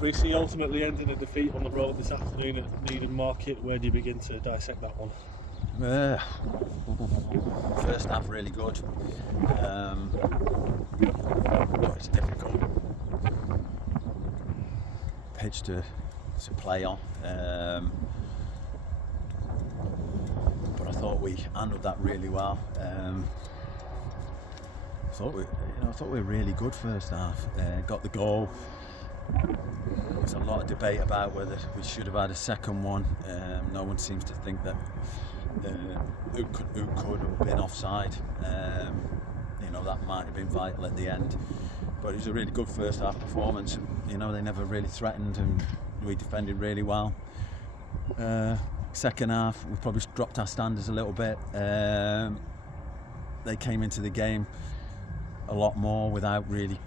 Preecy ultimately ended a defeat on the road this afternoon at Needham Market. Where do you begin to dissect that one? First half really good. It's a difficult pitch to play on, but I thought we handled that really well. I thought we were really good first half. Got the goal. There's a lot of debate about whether we should have had a second one. No one seems to think that who could have been offside. That might have been vital at the end. But it was a really good first half performance. They never really threatened, and we defended really well. Second half, we probably dropped our standards a little bit. They came into the game a lot more without really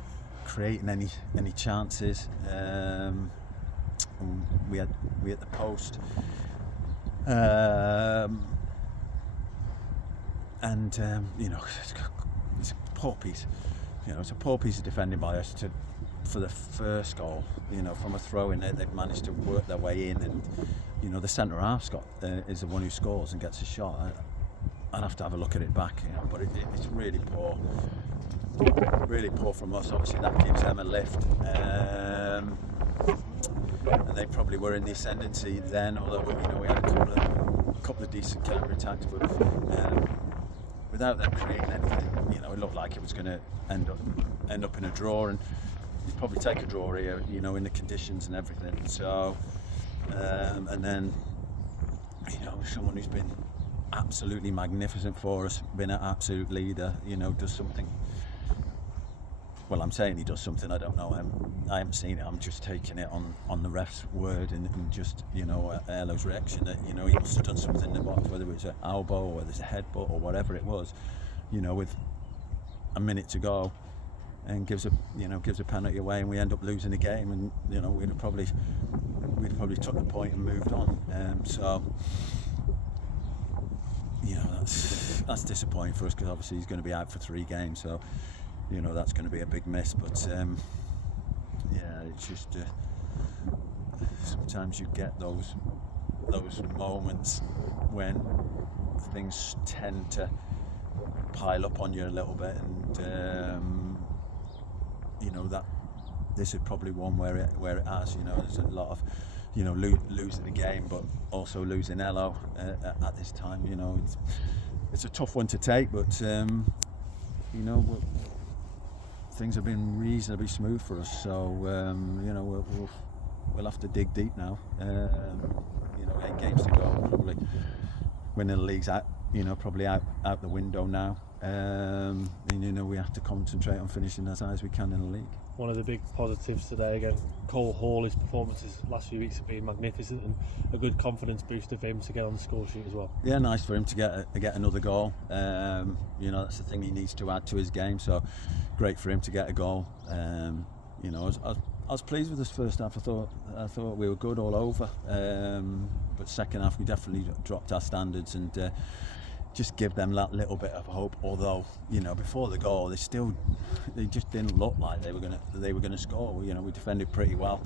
creating any chances. We hit the post, it's a poor piece. It's a poor piece of defending by us for the first goal. From a throw in, they've managed to work their way in, and the centre half is the one who scores and gets a shot. I'd have to have a look at it back, but it's really poor. Really poor from us. Obviously that gives them a lift, and they probably were in the ascendancy then, although we had a couple of decent counter attacks, but without them creating anything, it looked like it was going to end up in a draw, and you'd probably take a draw here, in the conditions and everything. So and then someone who's been absolutely magnificent for us, been an absolute leader, does something. Well, I'm saying he does something, I don't know. I haven't seen it. I'm just taking it on the ref's word and just, Elo's reaction that, he must have done something in the box, whether it was an elbow or whether it's a headbutt or whatever it was, with a minute to go, and gives a penalty away, and we end up losing the game, and we'd have probably took the point and moved on. That's disappointing for us, because obviously he's going to be out for 3 games, so that's going to be a big miss. But it's just sometimes you get those moments when things tend to pile up on you a little bit, and that this is probably one where it has. There's a lot of losing the game, but also losing Elo at this time. It's a tough one to take, but things have been reasonably smooth for us, so we'll have to dig deep now. 8 games to go, probably winning the league's out, probably out the window now. We have to concentrate on finishing as high as we can in the league. One of the big positives today, again, Cole Hawley's performances last few weeks have been magnificent, and a good confidence booster for him to get on the score sheet as well. Yeah, nice for him to get another goal. That's the thing he needs to add to his game, so great for him to get a goal. I was pleased with this first half. I thought we were good all over, but second half we definitely dropped our standards, and just give them that little bit of hope. Although before the goal they just didn't look like they were gonna score. We defended pretty well.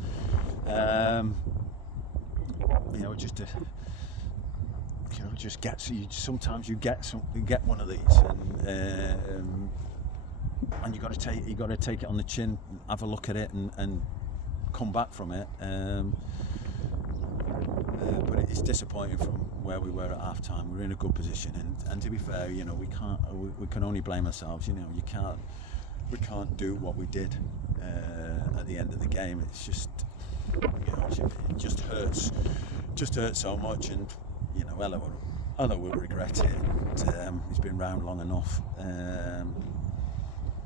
Sometimes you get one of these, and you got to take it on the chin, have a look at it, and come back from it. But it's disappointing from where we were at half time. We're in a good position, and to be fair, we can only blame ourselves. We can't do what we did at the end of the game. It's just it just hurts so much, and Ella will regret it. He's been round long enough.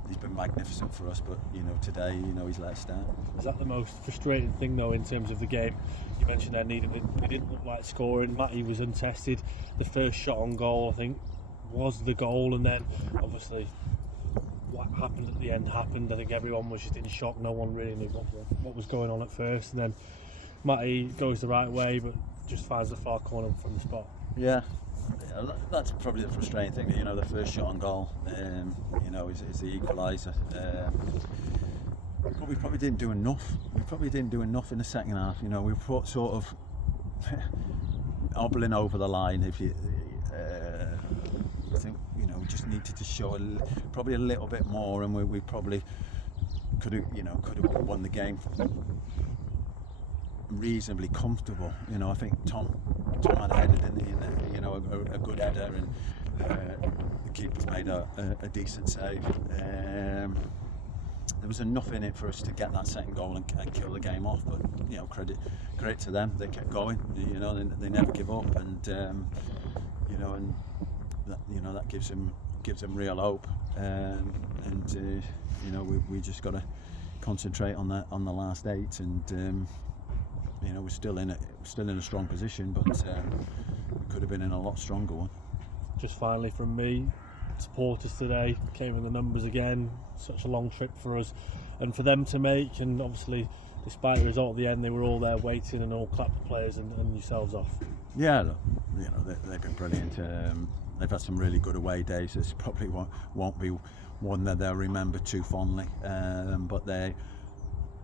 He's been magnificent for us, but today he's let us down. Is that the most frustrating thing though in terms of the game? You mentioned there Needham, they didn't look like scoring. Matty was untested. The first shot on goal, I think, was the goal, and then obviously what happened at the end happened. I think everyone was just in shock. No one really knew what was going on at first, and then Matty goes the right way but just finds the far corner from the spot. Yeah, that's probably the frustrating thing. The first shot on goal, is the equaliser. but we probably didn't do enough. We probably didn't do enough in the second half. You know, we were sort of hobbling over the line. If you, I think, you know, we just needed to show probably a little bit more, and we probably could have won the game reasonably comfortable. You know, I think Tom had headed in you know, a good header, and the keeper's made a decent save. There was enough in it for us to get that second goal and kill the game off. But you know, credit to them, they kept going. You know, they never give up, and you know, and that, you know, that gives them real hope. And you know, we just got to concentrate on the last 8, and you know, we're still in a strong position, but we could have been in a lot stronger one. Just finally from me, supporters today came in the numbers again. Such a long trip for us and for them to make, and obviously despite the result at the end, they were all there waiting and all clapped the players and yourselves off. Yeah, look, you know, they've been brilliant. They've had some really good away days. This probably won't be one that they'll remember too fondly, but they're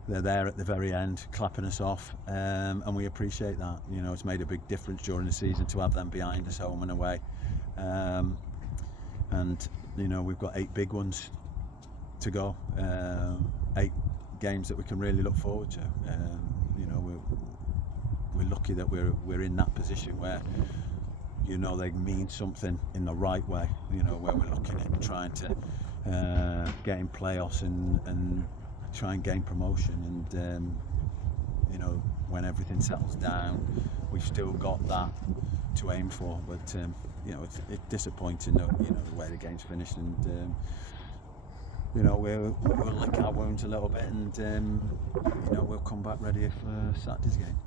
there at the very end clapping us off, and we appreciate that. You know, it's made a big difference during the season to have them behind us home and away, and you know, we've got 8 big ones to go, 8 games that we can really look forward to. You know, we're lucky that we're in that position where, you know, they mean something in the right way. You know, where we're looking at trying to get in playoffs and try and gain promotion, and you know, when everything settles down, we've still got that to aim for. But you know, it's disappointing that, you know, the way the game's finished, and you know, we'll lick our wounds a little bit, and you know, we'll come back ready for Saturday's game.